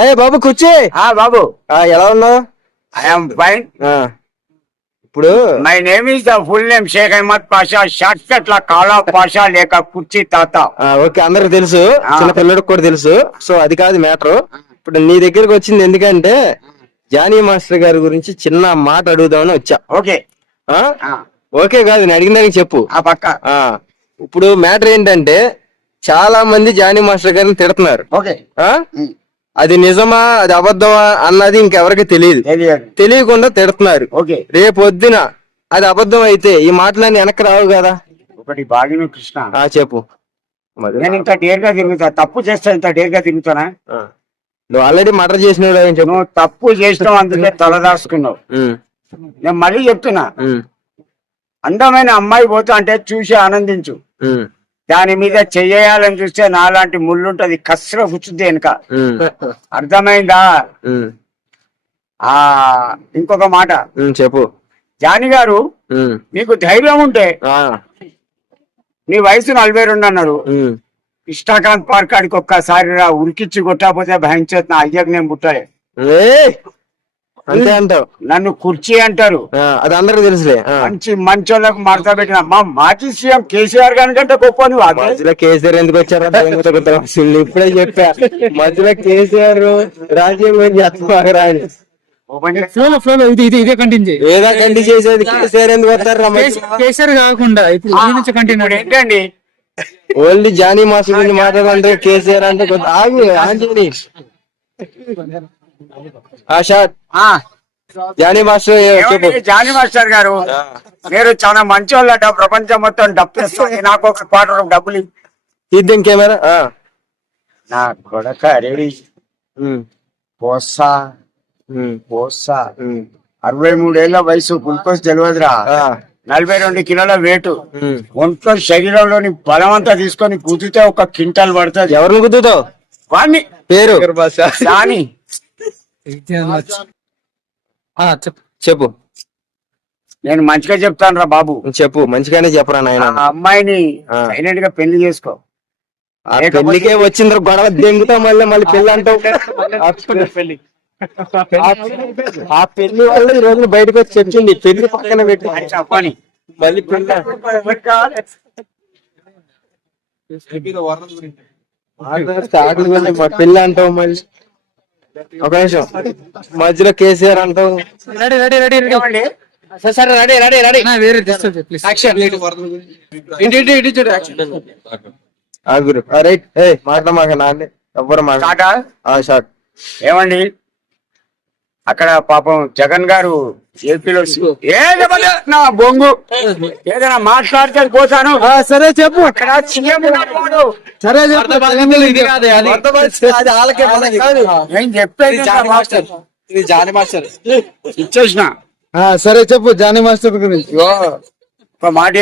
అయ్యే బాబు కూర్చే. బాబు ఎలా ఉన్నావు? I'm fine. ఇప్పుడు my name is the full name Sheikh Ahmed Pasha, short cut లా కాలా పాషా లేక కుర్చీ తాత. ఓకే, అందరికి తెలుసు, చిన్న పిల్లడికి కూడా తెలుసు. సో అది కాదు మ్యాటర్. ఇప్పుడు నీ దగ్గరకు వచ్చింది ఎందుకంటే జానీ మాస్టర్ గారి గురించి చిన్న మాట అడుగుదామని వచ్చా. ఓకే ఓకే కాదు, నేను అడిగిన దానికి చెప్పు. ఆ పక్క ఇప్పుడు మ్యాటర్ ఏంటంటే చాలా మంది జానీ మాస్టర్ గారిని తిడుతున్నారు. ఓకే అది నిజమా అది అబద్ధమా అన్నది ఇంకెవరికి తెలియదు. తెలియకుండా తిడుతున్నారు. ఓకే, రేపు పొద్దున అది అబద్ధం అయితే ఈ మాటలన్నీ వెనక్కి రావు కదా. ఒకటి బాగిన కృష్ణ, చెప్పు. నేను ఇంత డేర్ గా తిరుగుతా, తప్పు చేస్తా ఇంత డేర్ గా తిరుగుతానా? నువ్వు ఆల్రెడీ మర్డర్ చేసినావు చెప్పు. నువ్వు తప్పు చేసినావు, అందుకే తలదాచుకున్నావు. నేను మళ్ళీ చెప్తున్నా, అందమైన అమ్మాయి పోతా అంటే చూసి ఆనందించు. దాని మీద చెయ్యాలని చూస్తే నాలాంటి ముళ్ళుంటది, కసిగా కూర్చుంది వెనుక. అర్థమైందా? ఇంకొక మాట చెప్పు. జానీ గారు, మీకు ధైర్యం ఉంటే, నీ వయసు 42 అన్నారు, ఇష్టాకాంత్ పార్క్ ఆడికి ఒక్కసారి ఉరికిచ్చి కొట్టకపోతే భయించేది నా అయ్యకు నేను పుట్టలే. అంతే అంటావు? నన్ను కుర్చీ అంటారు, అది అందరికి తెలుసులే. మంచోళ్ళకు మడత పెట్టిన మా మాజీ సీఎం కేసీఆర్ గారి కంటే గొప్ప నువ్వు. మధ్యలో కేసీఆర్ ఎందుకు వచ్చారు? ఇప్పుడే చెప్పా, మధ్యలో కేసీఆర్ రాజీవ్ ఇదే కంటిన్యూ ఏదా కంటిన్యూ చేసేది? కేసీఆర్ ఎందుకు వస్తారు? కేసీఆర్ కాకుండా ఇప్పుడు కంటిన్యూ ఏంటండి? ఓన్లీ జానీ మాస్టర్ గురించి మాట్లాడాలంటే కేసీఆర్ అంటే ఆంజనేయ జానీ మాస్టర్ చెప్పు. జానీ మాస్టర్ గారు, మీరు చాలా మంచి వాళ్ళట, ప్రపంచం మొత్తం డబ్బు నాకు ఒక క్వార్టర్ డబ్బులు తీద్దాం కెమెరా. నా కొడక రెడీ పోసా 63 ఏళ్ల వయసు, గ్లూకోజ్ తెలియదురా, 42 కిలోల వేటు, ఒంట్లో శరీరంలోని బలం అంతా తీసుకొని కుదితే 1 క్వింటాల్ పడుతుంది. ఎవరిని కుదుతావు? వాణ్ణి పేరు జానీ. చెప్పు. నేను మంచిగా చెప్తాను రా బాబు. చెప్పు, మంచిగానే చెప్పరా నాయన. అమ్మాయిని సైలెంట్ గా పెళ్లి చేసుకో. పెళ్లికే వచ్చింది గొడవ దెంగుతావు, మళ్ళీ పెళ్లి అంటావు. ఆ పెళ్లి వల్ల ఈ రోజు బయటకు వచ్చి చెప్పింది పెళ్లి పక్కన పెట్టి చెప్పని మళ్ళీ పెళ్లి పెళ్లి అంటావు. మళ్ళీ ఒక నిమిషం, మధ్యలో కేసీఆర్ అంటావు. రైట్, మాట్లాడమాక నాన్న ఎవ్వరు షార్ట్. ఏమండి, అక్కడ పాపం జగన్ గారు ఏపీలో నా బొంగు ఏదైనా మాట్లాడితే పోతాను. సరే చెప్పు. అక్కడ సీఎం ఉన్నాడు. సరే చెప్పు. నేను చెప్పేది జానీ మాస్టర్ ఇచ్చేసిన. సరే చెప్పు జానీ మాస్టర్ గురించి ఒక మాట.